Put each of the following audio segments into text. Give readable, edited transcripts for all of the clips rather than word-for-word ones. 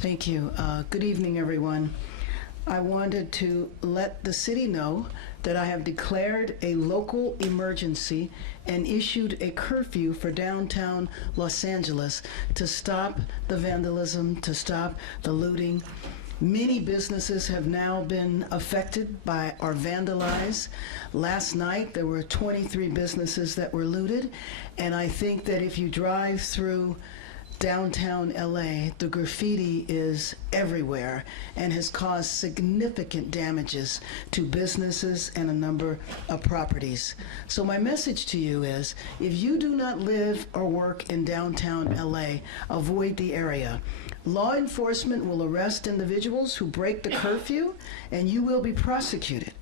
Thank you. Good evening, everyone. I wanted to let the city know that I have declared a local emergency and issued a curfew for downtown Los Angeles to stop the vandalism, to stop the looting. Many businesses have now been affected by or vandalized. Last night, there were 23 businesses that were looted, and I think that if you drive through downtown LA, the graffiti is everywhere and has caused significant damages to businesses and a number of properties. So my message to you is, if you do not live or work in downtown LA, avoid the area. Law enforcement will arrest individuals who break the curfew, and you will be prosecuted.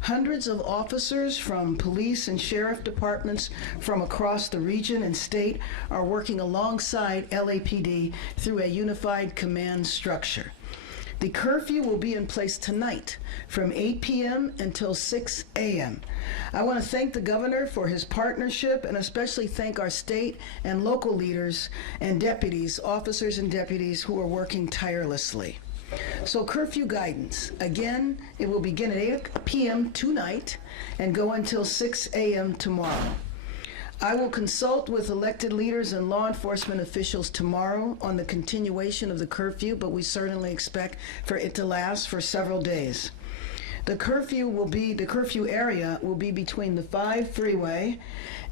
Hundreds of officers from police and sheriff departments from across the region and state are working alongside LAPD through a unified command structure. The curfew will be in place tonight from 8 p.m. until 6 a.m. I want to thank the governor for his partnership, and especially thank our state and local leaders and deputies, officers and deputies who are working tirelessly. So curfew guidance, again, it will begin at 8 p.m. tonight and go until 6 a.m. tomorrow. I will consult with elected leaders and law enforcement officials tomorrow on the continuation of the curfew, but we certainly expect for it to last for several days. The curfew area will be between the 5 freeway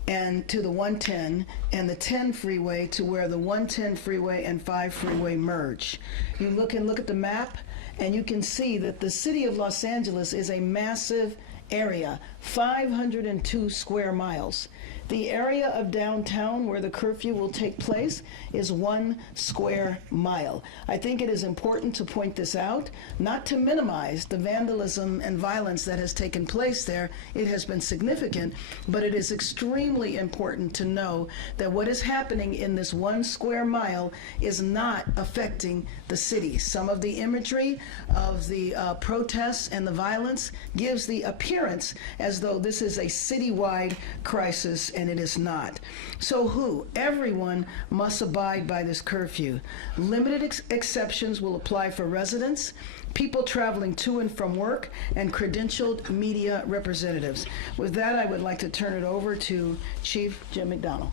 and to the 110 and the 10 freeway to where the 110 freeway and 5 freeway merge. You look at the map and you can see that the city of Los Angeles is a massive area, 502 square miles. The area of downtown where the curfew will take place is 1 square mile. I think it is important to point this out, not to minimize the vandalism and violence that has taken place there. It has been significant, but it is extremely important to know that what is happening in this 1 square mile is not affecting the city. Some of the imagery of the protests and the violence gives the appearance as though this is a citywide crisis, and it is not. So everyone must abide by this curfew. Limited exceptions will apply for residents, people traveling to and from work, and credentialed media representatives. With that, I would like to turn it over to Chief Jim McDonnell.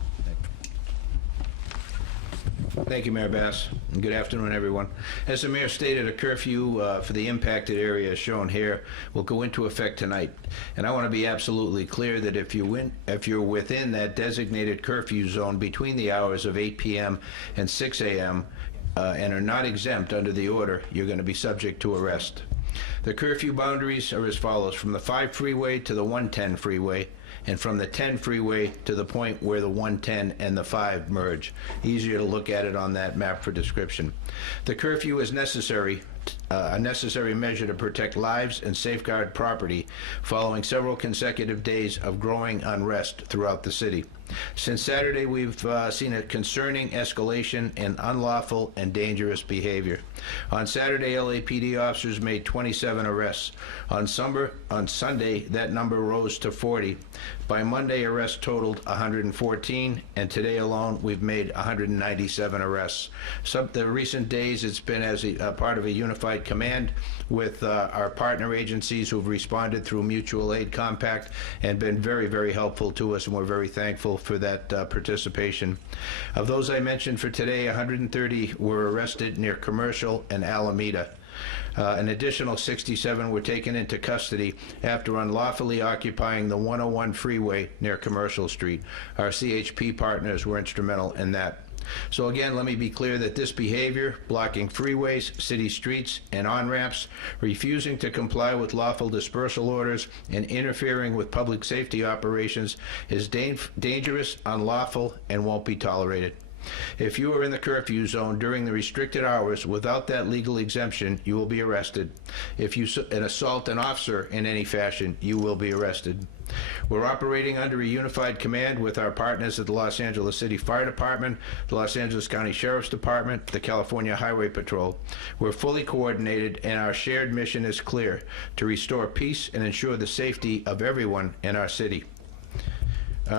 Thank you, Mayor Bass, and good afternoon, everyone. As the mayor stated, a curfew for the impacted area shown here will go into effect tonight. And I want to be absolutely clear that if you're within that designated curfew zone between the hours of 8 p.m. and 6 a.m. And are not exempt under the order, you're going to be subject to arrest. The curfew boundaries are as follows: from the 5 freeway to the 110 freeway, and from the 10 freeway to the point where the 110 and the 5 merge. Easier to look at it on that map for description. The curfew is necessary, a necessary measure to protect lives and safeguard property following several consecutive days of growing unrest throughout the city. Since Saturday, we've seen a concerning escalation in unlawful and dangerous behavior. On Saturday, LAPD officers made 27 arrests. On Sunday, that number rose to 40. By Monday, arrests totaled 114, and today alone, we've made 197 arrests. The recent days, it's been as a part of a unified command with our partner agencies who've responded through mutual aid compact and been very, very helpful to us, and we're very thankful for that participation. Of those I mentioned for today, 130 were arrested near Commercial and Alameda. An additional 67 were taken into custody after unlawfully occupying the 101 freeway near Commercial Street. Our CHP partners were instrumental in that. So again, let me be clear that this behavior, blocking freeways, city streets, and on-ramps, refusing to comply with lawful dispersal orders, and interfering with public safety operations is dangerous, unlawful, and won't be tolerated. If you are in the curfew zone during the restricted hours without that legal exemption, you will be arrested. If you assault an officer in any fashion, you will be arrested. We're operating under a unified command with our partners at the Los Angeles City Fire Department, the Los Angeles County Sheriff's Department, the California Highway Patrol. We're fully coordinated, and our shared mission is clear: to restore peace and ensure the safety of everyone in our city.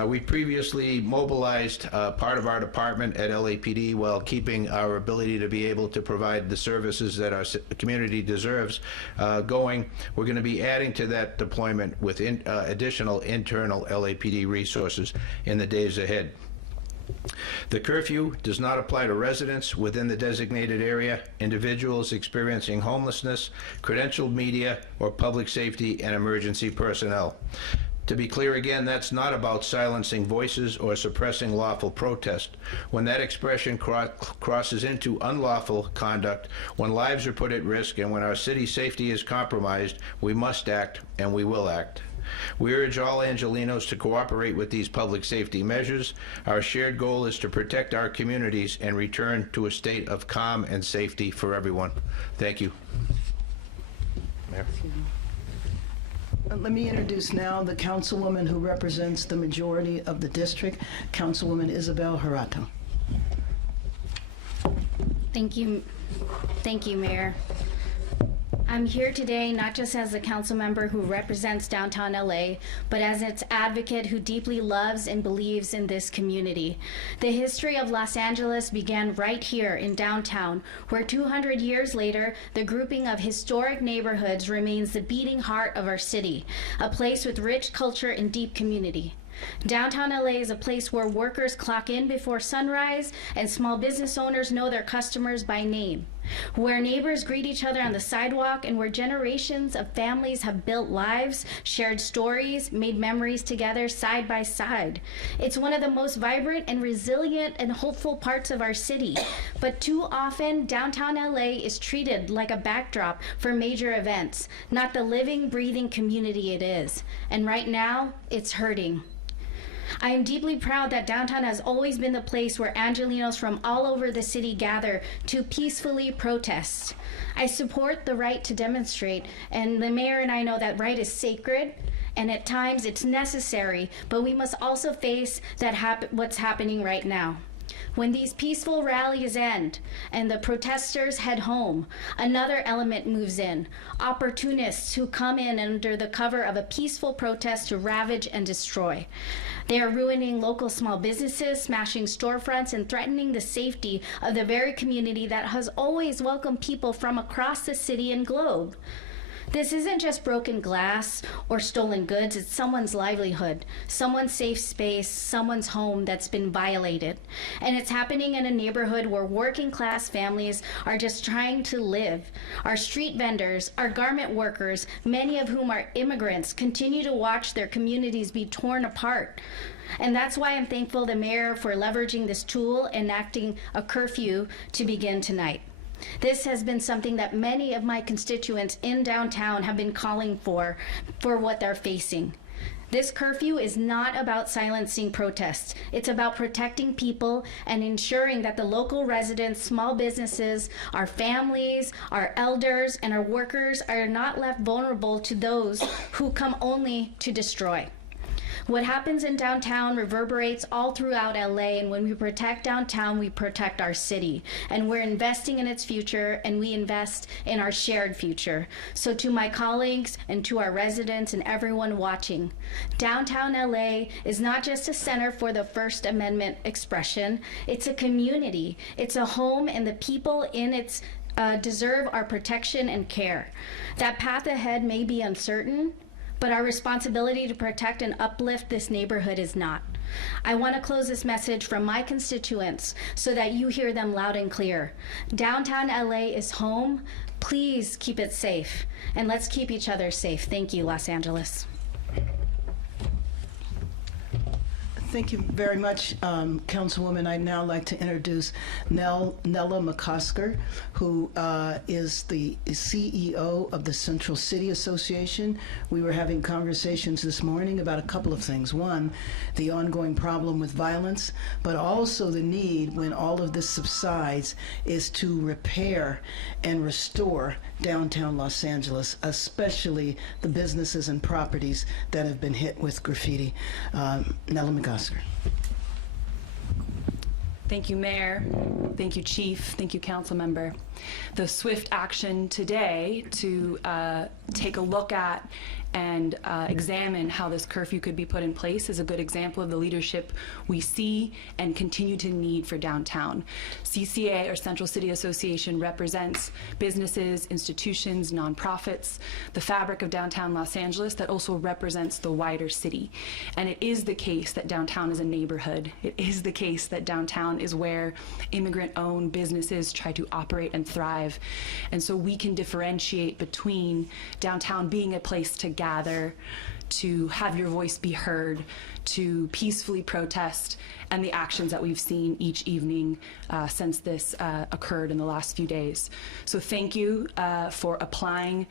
We previously mobilized part of our department at LAPD while keeping our ability to be able to provide the services that our community deserves going. We're going to be adding to that deployment with additional internal LAPD resources in the days ahead. The curfew does not apply to residents within the designated area, individuals experiencing homelessness, credentialed media, or public safety and emergency personnel. To be clear again, that's not about silencing voices or suppressing lawful protest. When that expression crosses into unlawful conduct, when lives are put at risk, and when our city's safety is compromised, we must act, and we will act. We urge all Angelenos to cooperate with these public safety measures. Our shared goal is to protect our communities and return to a state of calm and safety for everyone. Thank you. Mayor. Let me introduce now the councilwoman who represents the majority of the district, Councilwoman Isabel Harato. Thank you, Mayor. I'm here today not just as a council member who represents downtown LA, but as its advocate who deeply loves and believes in this community. The history of Los Angeles began right here in downtown, where 200 years later, the grouping of historic neighborhoods remains the beating heart of our city, a place with rich culture and deep community. Downtown LA is a place where workers clock in before sunrise and small business owners know their customers by name, where neighbors greet each other on the sidewalk, and where generations of families have built lives, shared stories, made memories together side by side. It's one of the most vibrant and resilient and hopeful parts of our city, but too often downtown LA is treated like a backdrop for major events, not the living, breathing community it is. And right now, it's hurting. I am deeply proud that downtown has always been the place where Angelenos from all over the city gather to peacefully protest. I support the right to demonstrate, and the mayor and I know that right is sacred, and at times it's necessary, but we must also face what's happening right now. When these peaceful rallies end and the protesters head home, another element moves in: opportunists who come in under the cover of a peaceful protest to ravage and destroy. They are ruining local small businesses, smashing storefronts, and threatening the safety of the very community that has always welcomed people from across the city and globe. This isn't just broken glass or stolen goods, it's someone's livelihood, someone's safe space, someone's home that's been violated. And it's happening in a neighborhood where working class families are just trying to live. Our street vendors, our garment workers, many of whom are immigrants, continue to watch their communities be torn apart. And that's why I'm thankful the mayor for leveraging this tool, enacting a curfew to begin tonight. This has been something that many of my constituents in downtown have been calling for what they're facing. This curfew is not about silencing protests. It's about protecting people and ensuring that the local residents, small businesses, our families, our elders, and our workers are not left vulnerable to those who come only to destroy. What happens in downtown reverberates all throughout LA, and when we protect downtown, we protect our city. And we're investing in its future, and we invest in our shared future. So to my colleagues and to our residents and everyone watching, downtown LA is not just a center for the First Amendment expression, it's a community. It's a home, and the people in its deserve our protection and care. That path ahead may be uncertain, but our responsibility to protect and uplift this neighborhood is not. I want to close this message from my constituents so that you hear them loud and clear. Downtown LA is home. Please keep it safe, and let's keep each other safe. Thank you, Los Angeles. Thank you very much, Councilwoman. I'd now like to introduce Nella McCosker, who is the CEO of the Central City Association. We were having conversations this morning about a couple of things. One, the ongoing problem with violence, but also the need, when all of this subsides, is to repair and restore downtown Los Angeles, especially the businesses and properties that have been hit with graffiti. Nella McCosker. Thank you, Mayor. Thank you, Chief. Thank you, Council Member. The swift action today to take a look at and examine how this curfew could be put in place is a good example of the leadership we see and continue to need for downtown. CCA, or Central City Association, represents businesses, institutions, nonprofits, the fabric of downtown Los Angeles that also represents the wider city. And it is the case that downtown is a neighborhood. It is the case that downtown is where immigrant-owned businesses try to operate and thrive. And so we can differentiate between downtown being a place to gather, to have your voice be heard, to peacefully protest, and the actions that we've seen each evening since this occurred in the last few days. So thank you for applying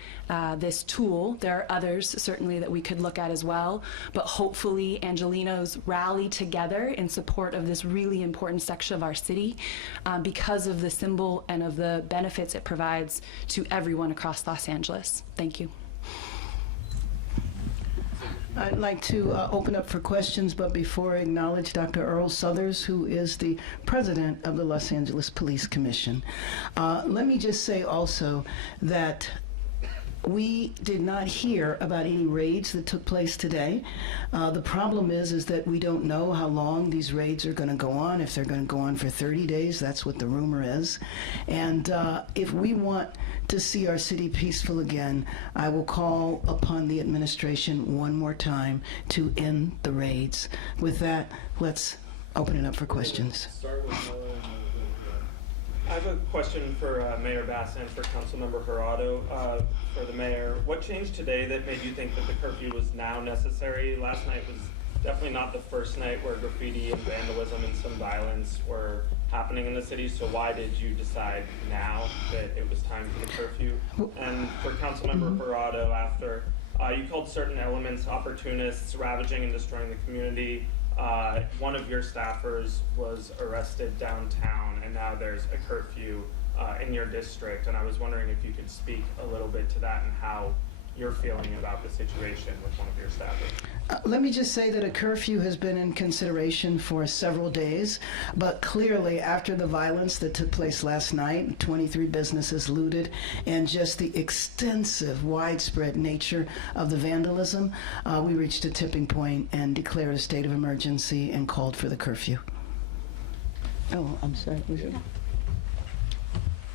this tool. There are others certainly that we could look at as well, but hopefully Angelenos rally together in support of this really important section of our city because of the symbol and of the benefits it provides to everyone across Los Angeles. Thank you. I'd like to open up for questions, but before I acknowledge Dr. Earl Suthers, who is the president of the Los Angeles Police Commission. Let me just say also that we did not hear about any raids that took place today. The problem is that we don't know how long these raids are going to go on. If they're going to go on for 30 days, that's what the rumor is. And if we want to see our city peaceful again, I will call upon the administration one more time to end the raids. With that, let's open it up for questions. I have a question for Mayor Bass and for Councilmember Jurado. For the mayor, what changed today that made you think that the curfew was now necessary? Last night was definitely not the first night where graffiti and vandalism and some violence were happening in the city, so why did you decide now that it was time for the curfew? And for Councilmember Jurado, after you called certain elements opportunists, ravaging and destroying the community, one of your staffers was arrested downtown, and now there's a curfew in your district, and I was wondering if you could speak a little bit to that and how you're feeling about the situation with one of your staffers. Let me just say that a curfew has been in consideration for several days, but clearly after the violence that took place last night, 23 businesses looted, and just the extensive, widespread nature of the vandalism, we reached a tipping point and declared a state of emergency and called for the curfew. Oh, I'm sorry.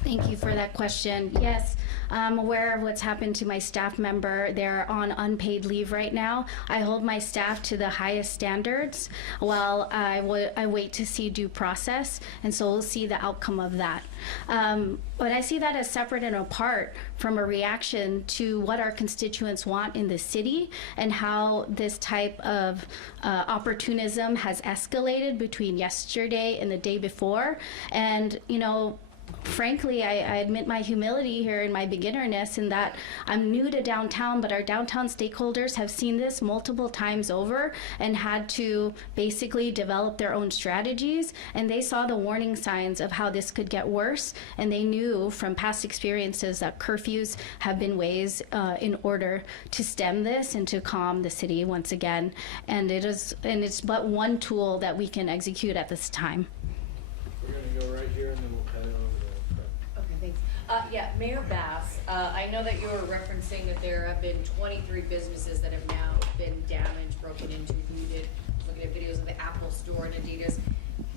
Thank you for that question. Yes, I'm aware of what's happened to my staff member. They're on unpaid leave right now. I hold my staff to the highest standards while I wait to see due process, and so we'll see the outcome of that. But I see that as separate and apart from a reaction to what our constituents want in the city and how this type of opportunism has escalated between yesterday and the day before. And, you know, frankly, I admit my humility here and my beginnerness in that I'm new to downtown, but our downtown stakeholders have seen this multiple times over and had to basically develop their own strategies, and they saw the warning signs of how this could get worse, and they knew from past experiences that curfews have been ways in order to stem this and to calm the city once again, and it's but one tool that we can execute at this time. We're going to go right here and then we'll head on over to Thanks. Yeah, Mayor Bass, I know that you were referencing that there have been 23 businesses that have now been damaged, broken into, looted, looking at videos of the Apple Store and Adidas.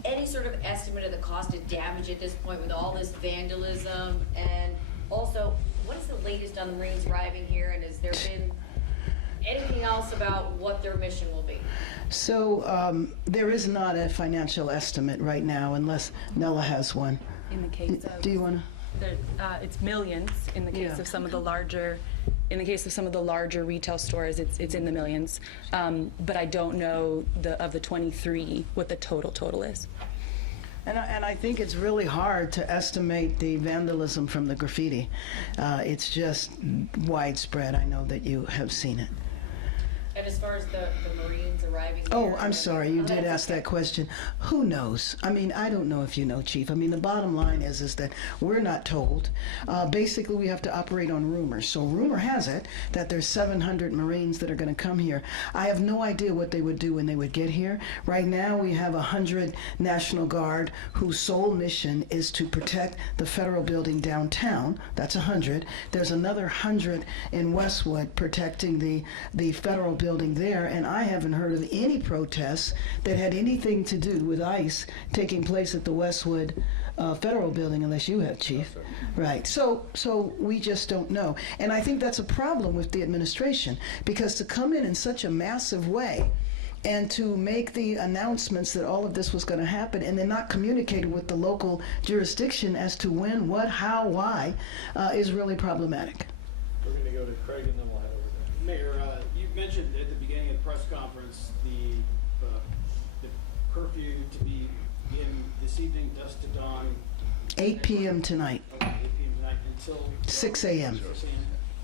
Any sort of estimate of the cost of damage at this point with all this vandalism? And also, what is the latest on the Marines arriving here, and has there been anything else about what their mission will be? So there is not a financial estimate right now unless Nella has one. In the case of, Do you want to? it's millions. In the case Yeah. of some of the larger, retail stores, it's in the millions. But I don't know of the 23 what the total is. And I think it's really hard to estimate the vandalism from the graffiti. It's just widespread. I know that you have seen it. And as far as the Marines arriving Oh, here? I'm sorry, you did that's ask okay. that question. Who knows? I mean, I don't know if you know, Chief. I mean, the bottom line is that we're not told. Basically, we have to operate on rumors. So rumor has it that there's 700 Marines that are going to come here. I have no idea what they would do when they would get here. Right now, we have 100 National Guard whose sole mission is to protect the federal building downtown. That's 100. There's another 100 in Westwood protecting the federal building there, and I haven't heard of any protests that had anything to do with ICE taking place at the Westwood federal building, unless you have, Chief. Right. So we just don't know, and I think that's a problem with the administration, because to come in such a massive way and to make the announcements that all of this was going to happen and then not communicate with the local jurisdiction as to when, what, how, why, is really problematic. We're gonna go to Craig and then we'll head over there. Mayor, you mentioned at the beginning of the press conference the curfew to be in this evening, dusk to dawn. 8 p.m. tonight. Okay, 8 p.m. tonight until 6 a.m. 6 a.m.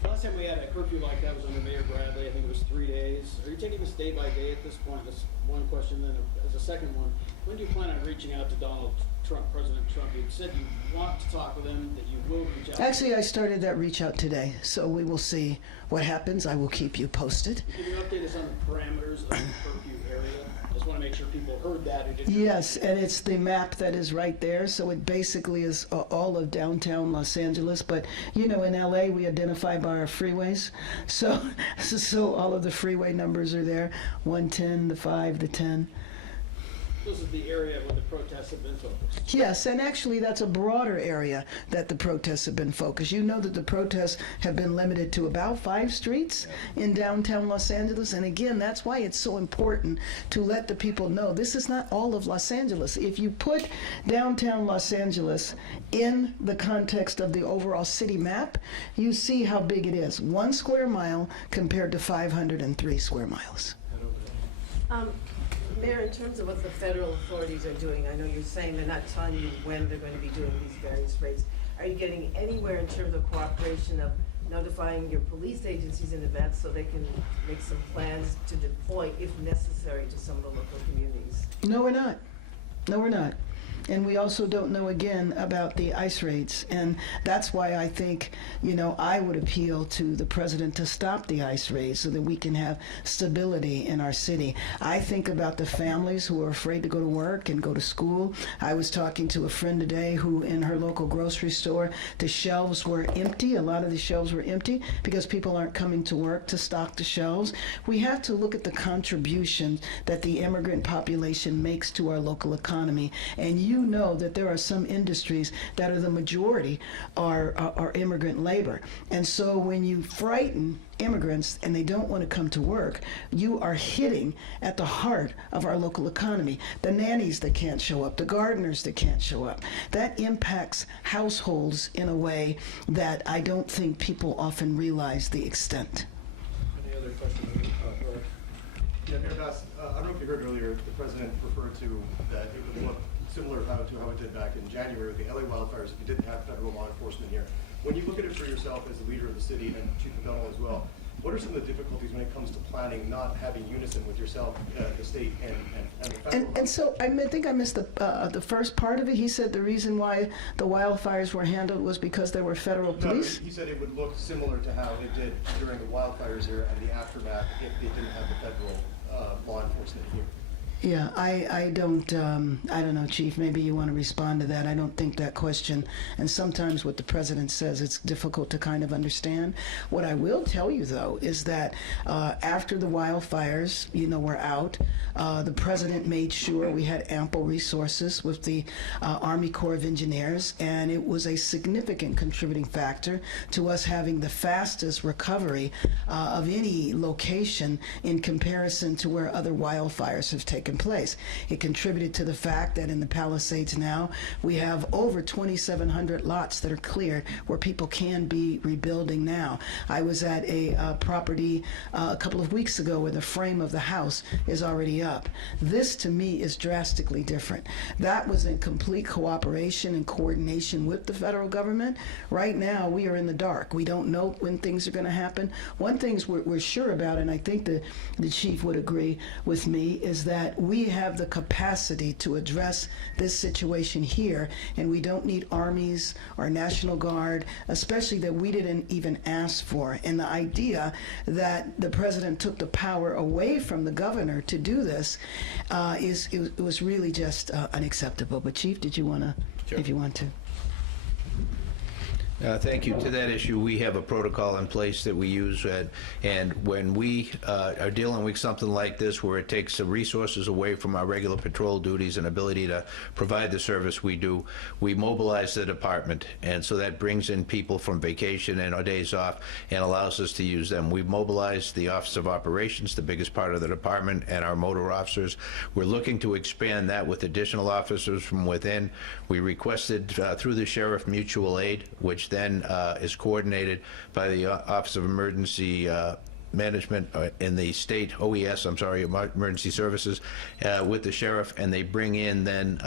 Last time we had a curfew like that was under Mayor Bradley. I think it was 3 days. Are you taking this day by day at this point? That's one question. Then as a second one, when do you plan on reaching out to Donald Trump, President Trump? You said you want to talk with him, that you will reach out. Actually, I started that reach out today, so we will see what happens. I will keep you posted. Can you update us on the parameters of the curfew area? Just want to make sure people heard that. Who didn't. Yes, and it's the map that is right there. So it basically is all of downtown Los Angeles. But, you know, in LA, we identify by our freeways. So all of the freeway numbers are there, 110, the 5, the 10. This is the area where the protests have been focused. Yes, and actually that's a broader area that the protests have been focused. You know that the protests have been limited to about 5 streets in downtown Los Angeles, and again, that's why it's so important to let the people know this is not all of Los Angeles. If you put downtown Los Angeles in the context of the overall city map, you see how big it is. 1 square mile compared to 503 square miles. Mayor, in terms of what the federal authorities are doing, I know you're saying they're not telling you when they're going to be doing these various raids. Are you getting anywhere in terms of cooperation of notifying your police agencies in advance so they can make some plans to deploy, if necessary, to some of the local communities? No, we're not. No, we're not. And we also don't know, again, about the ICE raids. And that's why I think, you know, I would appeal to the president to stop the ICE raids so that we can have stability in our city. I think about the families who are afraid to go to work and go to school. I was talking to a friend today who, in her local grocery store, the shelves were empty. A lot of the shelves were empty because people aren't coming to work to stock the shelves. We have to look at the contribution that the immigrant population makes to our local economy. And you know that there are some industries that are the majority are immigrant labor. And so when you frighten immigrants and they don't want to come to work, you are hitting at the heart of our local economy. The nannies that can't show up, the gardeners that can't show up. That impacts households in a way that I don't think people often realize the extent. Any other questions? Roy? Yeah, Mayor Bass, I don't know if you heard earlier, the president referred to that it would look similar to how it did back in January with the LA wildfires if you didn't have federal law enforcement here. When you look at it for yourself as the leader of the city and Chief McDonnell as well, what are some of the difficulties when it comes to planning, not having unison with yourself, the state, and the federal? And so I think I missed the first part of it. He said the reason why the wildfires were handled was because there were federal police. No, he said it would look similar to how it did during the wildfires here and the aftermath if they didn't have the federal law enforcement here. Yeah, I don't know, Chief. Maybe you want to respond to that. I don't think that question, and sometimes what the president says, it's difficult to kind of understand. What I will tell you, though, is that after the wildfires, you know, were out, the president made sure we had ample resources with the Army Corps of Engineers, and it was a significant contributing factor to us having the fastest recovery of any location in comparison to where other wildfires have taken taken place. It contributed to the fact that in the Palisades now, we have over 2,700 lots that are cleared where people can be rebuilding now. I was at a property a couple of weeks ago where the frame of the house is already up. This, to me, is drastically different. That was in complete cooperation and coordination with the federal government. Right now, we are in the dark. We don't know when things are going to happen. One thing we're sure about, and I think the chief would agree with me, is that we have the capacity to address this situation here, and we don't need armies or National Guard, especially that we didn't even ask for. And the idea that the president took the power away from the governor to do this it was really just unacceptable. But Chief, did you want to, Sure. if you want to? Thank you. To that issue, we have a protocol in place that we use, and when we are dealing with something like this where it takes some resources away from our regular patrol duties and ability to provide the service we do, we mobilize the department, and so that brings in people from vacation and our days off and allows us to use them. We've mobilized the Office of Operations, the biggest part of the department, and our motor officers. We're looking to expand that with additional officers from within. We requested through the Sheriff Mutual Aid, which then is coordinated by the Office of Emergency Management in the state, OES, I'm sorry, Emergency Services, with the sheriff, and they bring in then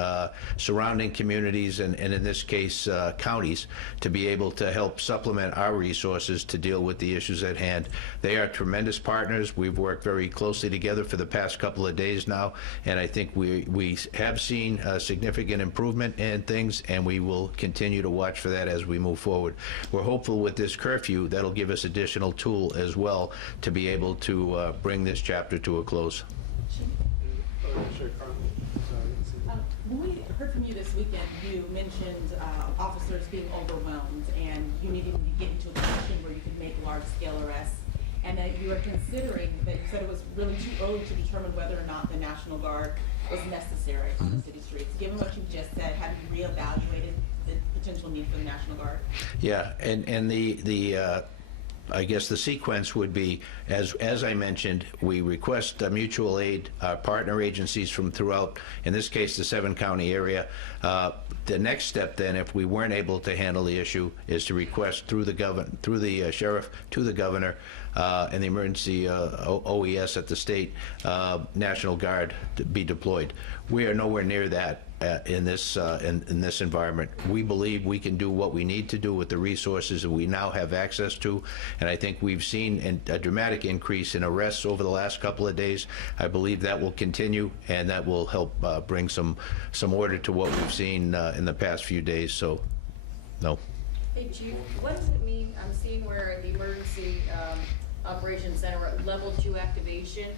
surrounding communities and in this case counties to be able to help supplement our resources to deal with the issues at hand. They are tremendous partners. We've worked very closely together for the past couple of days now, and I think we have seen a significant improvement in things, and we will continue to watch for that as we move forward. We're hopeful with this curfew that'll give us additional tool as well to be able to bring this chapter to a close. When we heard from you this weekend, you mentioned officers being overwhelmed and you needed to get into a position where you could make large-scale arrests, and that you were considering, that you said it was really too early to determine whether or not the National Guard was necessary on the city streets. Given what you just said, have you reevaluated the potential need for the National Guard? Yeah, and the I guess the sequence would be, as I mentioned, we request mutual aid, partner agencies from throughout, in this case, the 7-county area. The next step then, if we weren't able to handle the issue, is to request through the sheriff to the governor and the emergency OES at the state National Guard to be deployed. We are nowhere near that. In this environment, we believe we can do what we need to do with the resources that we now have access to, and I think we've seen a dramatic increase in arrests over the last couple of days. I believe that will continue, and that will help bring some order to what we've seen in the past few days. So, no. Hey, Chief, what does it mean? I'm seeing where the Emergency Operations Center at level 2 activation.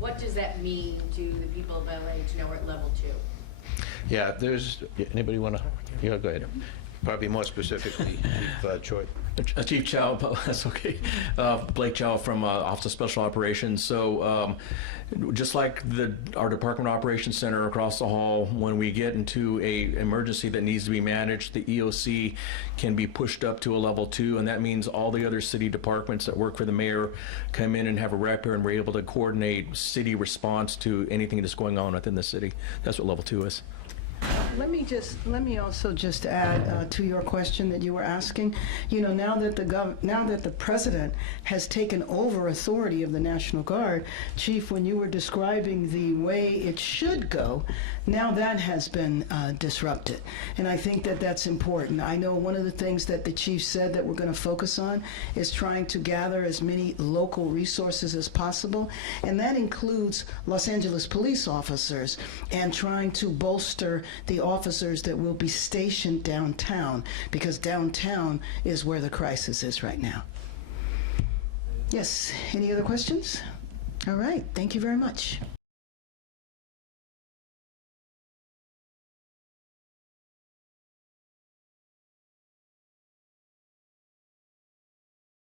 What does that mean to the people of LA to know we're at level 2? Yeah, there's, anybody want to, yeah, go ahead. Probably more specifically, Chief Choi. Chief Chow, that's okay. Blake Chow from Office of Special Operations. So just like our Department of Operations Center across the hall, when we get into a emergency that needs to be managed, the EOC can be pushed up to a level 2, and that means all the other city departments that work for the mayor come in and have a rep here, and we're able to coordinate city response to anything that's going on within the city. That's what level 2 is. Let me also just add to your question that you were asking. You know, now that the president has taken over authority of the National Guard, Chief, when you were describing the way it should go, now that has been disrupted, and I think that that's important. I know one of the things that the chief said that we're going to focus on is trying to gather as many local resources as possible, and that includes Los Angeles police officers and trying to bolster the officers that will be stationed downtown, because downtown is where the crisis is right now. Yes, any other questions? All right, thank you very much.